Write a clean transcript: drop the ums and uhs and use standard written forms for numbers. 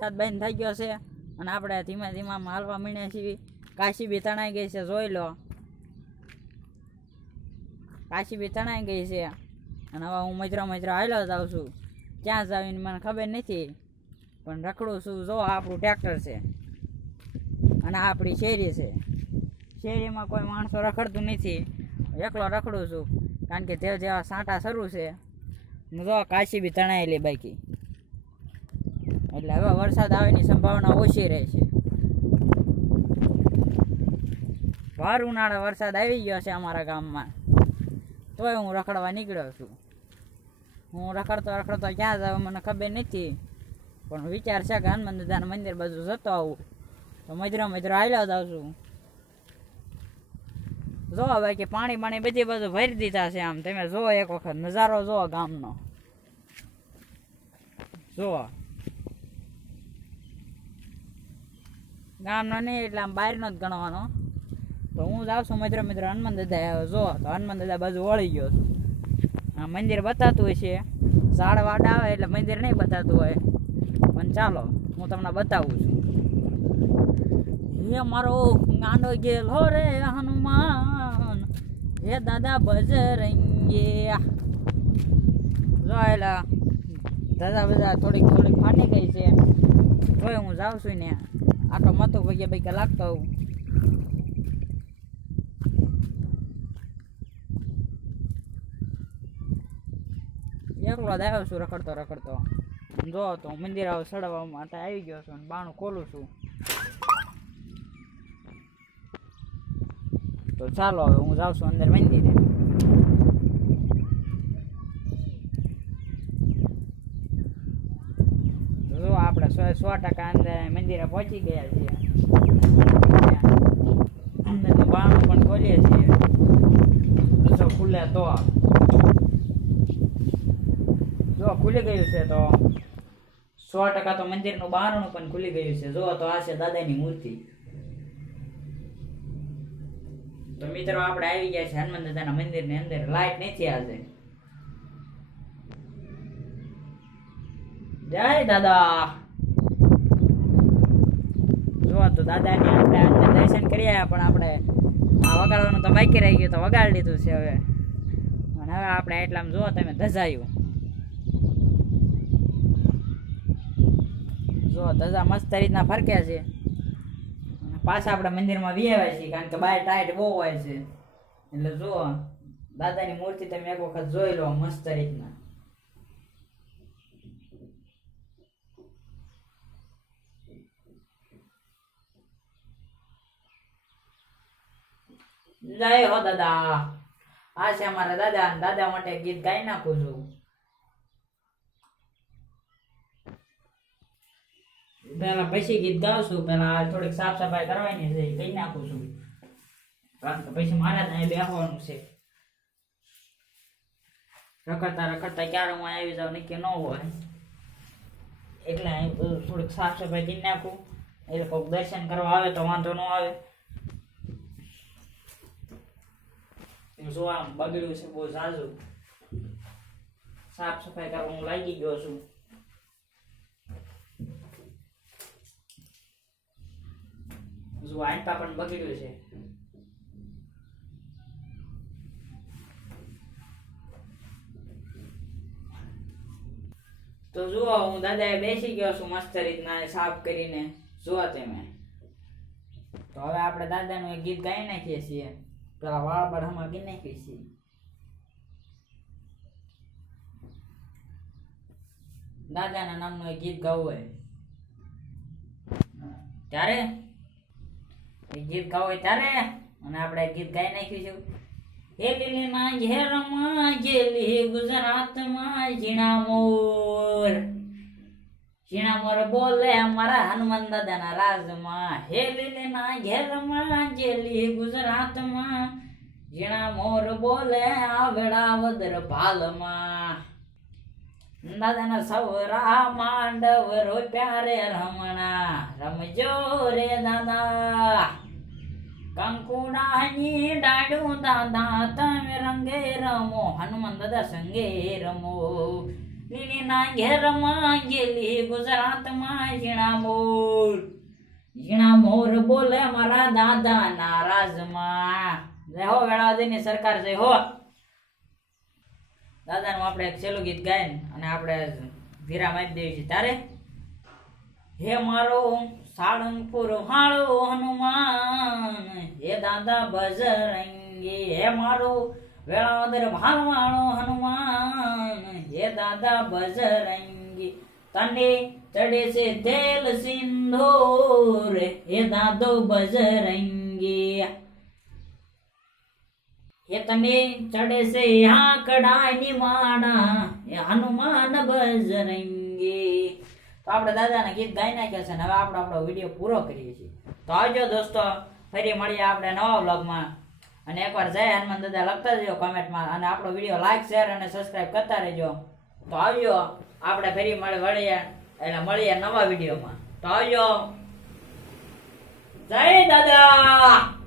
વરસાદ બંધ થઈ ગયો છે અને આપણે ધીમે ધીમે હાલવા મીણ્યા છીએ. કાશી બી તણાઈ ગઈ છે, જોઈ લો. કાશી બી તણાઈ ગઈ છે અને હવે હું મજરા હાલ્યો જાઉં છું. ક્યાં જાવીને મને ખબર નથી, પણ રખડું છું. જો આપણું ટ્રેક્ટર છે અને આપણી શેરી છે. શેરીમાં કોઈ માણસો રખડતું નથી, એકલો રખડું છું. કારણ કે જેવા સાંટા શરૂ છે, જો કાશી બી તણાયેલી બાકી. એટલે હવે વરસાદ આવવાની સંભાવના ઓછી રહે છે. ભર ઉનાળે વરસાદ આવી ગયો છે અમારા ગામમાં, તોય હું રખડવા નીકળ્યો છું. હું રખડતો ક્યાં જાવ મને ખબર નથી, પણ વિચાર છે કે હનુમાન દાદાના મંદિર બાજુ જતો આવું. તો મજરો હાલ્યો જાઉં છું. જો હવે કે પાણી બધી બાજુ ભરી દીધા છે. આમ તમે જો એક વખત નજારો જો ગામનો, જો ગામનો નહીં એટલે આમ બહારનો જ ગણવાનો. તો હું જાઉં છું મજરો હનુમાન દાદા. જો તો હનુમાન દાદા બાજુ વળી ગયો છું. આ મંદિર બતાતું હોય છે, ઝાડ વાડ આવે એટલે મંદિર નહીં બતાતું હોય, પણ ચાલો હું તમને બતાવું છું. હે મારો ગાંડો ગેલો રે હનુમાન, હે દાદા બજરંગી. જો એટલે દાદા બધા થોડીક ફાટી ગઈ છે. જોઈ હું જાઉં છું ને આટો મતો ભાગ્યા લાગતો હોઉં. એકલો જ આવ્યો છું રખડતો. જો તો મંદિર સડવા માટે આવી ગયો છું, બાણું ખોલું છું. તો ચાલો હવે હું જાઉં છું અંદર મંદિરે. જો આપણે 100% અંદર મંદિરે પહોંચી ગયા છીએ. અંદર તો બાણું પણ ખોલીએ છીએ. જો ખુલે તો જો ખુલી ગયું છે, તો 100% તો મંદિરનું બારણું પણ ખુલી ગયું છે. જો તો આ છે દાદાની મૂર્તિ. તો મિત્રો આપણે આવી ગયા છે હનુમાન દાદાના મંદિરની અંદર. લાઈટ નથી આજે. જય દાદા. જો તો દાદાની આપણે અંદર દર્શન કરી આવ્યા, પણ આપણે આ વગાડવાનું તો બાકી રહી ગયું, તો વગાડી લીધું છે હવે. અને હવે આપણે એટલામાં જો તમે ધજાયું. જો ધજા મસ્ત રીતના ફરકે છે. પાછા આપણે મંદિરમાં આવ્યા છીએ, કારણ કે બહાર ટાઈટ બહુ હોય છે. એટલે જો દાદાની મૂર્તિ તમે એક વખત જોઈ લો મસ્ત રીતના. જય હો દાદા. આ છે અમારા દાદા. દાદા માટે ગીત ગાઈ નાખું છું. પેલા પછી ગીત ગાઉં છું. પેલા થોડીક સાફ સફાઈ કરવાની છે, કહી નાખું છું. કારણ કે પછી મારે ત્યાં બેસવાનું છે. રખડતા ક્યારે હું આવી જાઉં નક્કી ન હોય, એટલે થોડીક સાફ સફાઈ કરી નાખું. એટલે કોઈક દર્શન કરવા આવે તો વાંધો ન આવે. જો આમ બગડ્યું છે બહુ ઝાઝું. સાફ સફાઈ કરવા હું લાગી ગયો છું. જો આંટા પણ બગડ્યું છે. તો જુઓ હું દાદાએ બેસી ગયો છું મસ્ત રીતના સાફ કરીને. જુઓ તમે. તો હવે આપણે દાદાનું એક ગીત ગાઈ નાખીએ છીએ. પેલા વાળ બળામાં ગી નાખીએ છીએ. દાદાના નામનું એક ગીત ગાવું હોય ત્યારે, ગીત ગાવું હોય ત્યારે, અને આપણે ગીત ગાઈ નાખ્યું છે. હેલીના ઘેરમાં ગેલી ગુજરાતમાં ઝીણા મોર બોલે મારા હનુમાન દાદાના રાજમાં. હેલીના ઘેરમાં ગેલી ગુજરાતમાં ઝીણા મોર બોલે આવડા વદર ભાલમાં. દાદાના સવરા માંડવ રોપ્યા રે રમણા, રમજો રે દાદા. કંકુડાની ડાડું દાદા તમે રંગે રમો, હનુમાન દાદા સંગે રમો. લીલીના ઘેરમાં ગેલી ગુજરાતમાં ઝીણા મોર બોલે મારા દાદા ના રાજમાં. જય હો વેળાવદરની સરકાર, જય હો. દાદાનું આપણે એક છેલ્લું ગીત ગાઈને અને આપણે વિરામ આપી દેવી છે. તારે હે મારો સાળંગપુર હાળો હનુમાન, હે દાદા બજરંગી. હે મારો વેળાવદર ભાલવાળો હનુમાન, હે દાદા બજરંગી. તને ચડે છે તેલ સિંદૂર, હે દાદો બજરંગી. હે તને ચડે છે આકડાની માળા, હે હનુમાન બજરંગી. તો આપણે દાદાના ગીત ગાઈ નાખ્યા છે ને હવે આપણો વિડીયો પૂરો કરીએ છીએ. તો આવજો દોસ્તો, ફરી મળીએ આપણે નવા વ્લોગમાં. અને એકવાર જય હનુમાન દાદા લખતા જજો કોમેન્ટમાં, અને આપણો વિડીયો લાઈક શેર અને સબસ્ક્રાઇબ કરતા રહેજો. તો આવજો, આપણે ફરી મળીએ નવા વિડીયોમાં. તો આવજો, જય દાદા.